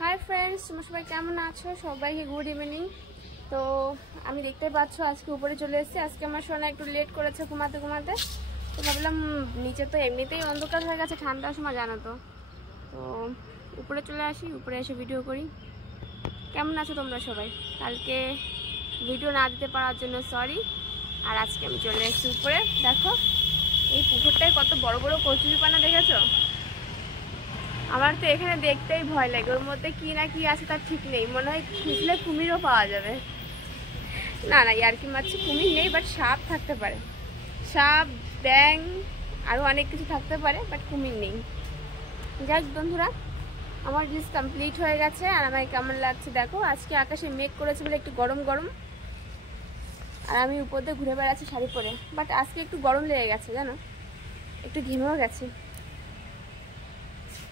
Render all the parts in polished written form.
Hi friends, তোমরা সবাই কেমন আছো? সবাইকে গুড ইভিনিং। তো আমি দেখতে পাচ্ছ আজকে উপরে চলে এসেছি। আজকে আমার সোনা একটু লেট করেছে ঘুমাতে ঘুমাতে, তো ভাবলাম নিচে তো এমনিতেই অন্ধকার হয়ে গেছে, ঠান্ডার সময় জানো তো, তো উপরে চলে আসি, উপরে এসে ভিডিও করি। কেমন আছো তোমরা সবাই? কালকে ভিডিও না দিতে পারার জন্য সরি। আর আজকে আমি চলে এসেছি উপরে। দেখো এই পুকুরটায় কত বড় বড় কচুরিপানা দেখেছো? আমার তো এখানে দেখতেই ভয় লাগে, ওর মধ্যে কি না কি আছে তার ঠিক নেই। মনে হয় খুঁজলে কুমিরও পাওয়া যাবে। না না, ইয়ার্কি মারছি, কুমির নেই, বাট সাপ থাকতে পারে। সাপ, ব্যাঙ, আরও অনেক কিছু থাকতে পারে, বাট কুমির নেই। যাই বন্ধুরা, আমার রিলস কমপ্লিট হয়ে গেছে। আর আমার কেমন লাগছে দেখো। আজকে আকাশে মেঘ করেছে বলে একটু গরম গরম, আর আমি উপর দিয়ে ঘুরে বেড়াচ্ছি শাড়ি পরে। বাট আজকে একটু গরম লেগে গেছে জানো, একটু ঘেমেও গেছে।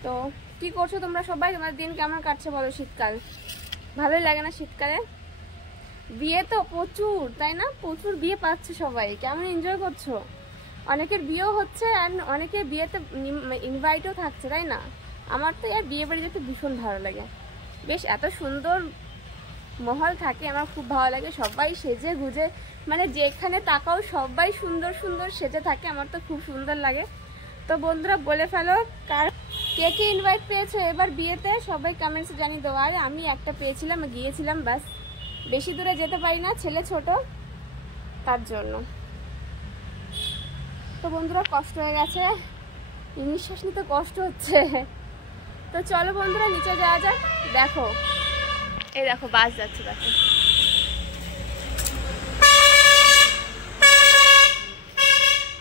তো কি করছো তোমরা সবাই? তোমার দিন কেমন কাটছে বলো? শীতকাল ভালোই লাগে না শীতকালে? বিয়ে তো প্রচুর, তাই না? প্রচুর বিয়ে পাচ্ছে সবাই, কেমন এনজয় করছো? অনেকের বিয়েও হচ্ছে আর অনেকের বিয়েতে ইনভাইটও থাকছে, তাই না? আমার তো আর বিয়ে বাড়ি যেতে ভীষণ ভালো লাগে। বেশ এত সুন্দর মহল থাকে, আমার খুব ভালো লাগে। সবাই সেজে গুজে, মানে যেখানে তাকাও সবাই সুন্দর সুন্দর সেজে থাকে, আমার তো খুব সুন্দর লাগে। তো বন্ধুরা বলে ফেলো, কার কে কে ইনভাইট পেয়েছো এবার বিয়েতে? সবাই কমেন্টসে জানিয়ে দাও। আর আমি একটা পেয়েছিলাম, গিয়েছিলাম, বাস বেশি দূরে যেতে পারি না, ছেলে ছোট তার জন্য। তো বন্ধুরা কষ্ট হয়ে গেছে, নিঃশ্বাস নিতে কষ্ট হচ্ছে। তো চলো বন্ধুরা নিচে যাওয়া যাক। দেখো এই দেখো বাস যাচ্ছে, দেখো।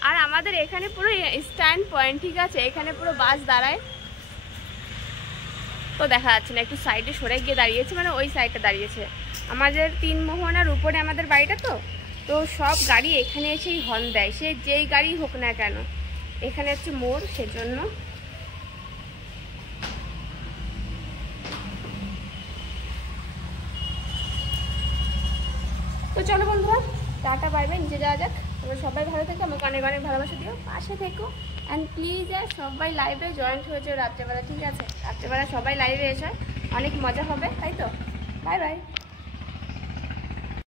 আর আমাদের এখানে পুরো স্ট্যান্ড পয়েন্ট, ঠিক আছে? এখানে পুরো বাস দাঁড়ায়, তো দেখা যাচ্ছে না, একটু সাইডে সরে গিয়ে দাঁড়িয়েছে, মানে ওই সাইডটা দাঁড়িয়েছে। আমাদের 3 মোহনার উপরে আমাদের বাড়িটা, তো সব গাড়ি এখানে এসেই হর্ন দেয়, সে যেই গাড়ি হোক না কেন। এখানে হচ্ছে মোড়, সেজন্য। তো চলো বন্ধুরা টাটা বাই বাই, নিচে যাওয়া যাক। তোমরা সবাই ভালো থেকো, আমাকে অনেক অনেক ভালোবাসা দিও, পাশে থেকো। অ্যান্ড প্লিজ সবাই লাইভে জয়েন্ট হয়েছে রাত্রেবেলা, ঠিক আছে? রাত্রেবেলা সবাই লাইভে এসে অনেক মজা হবে, তাই তো? Bye bye.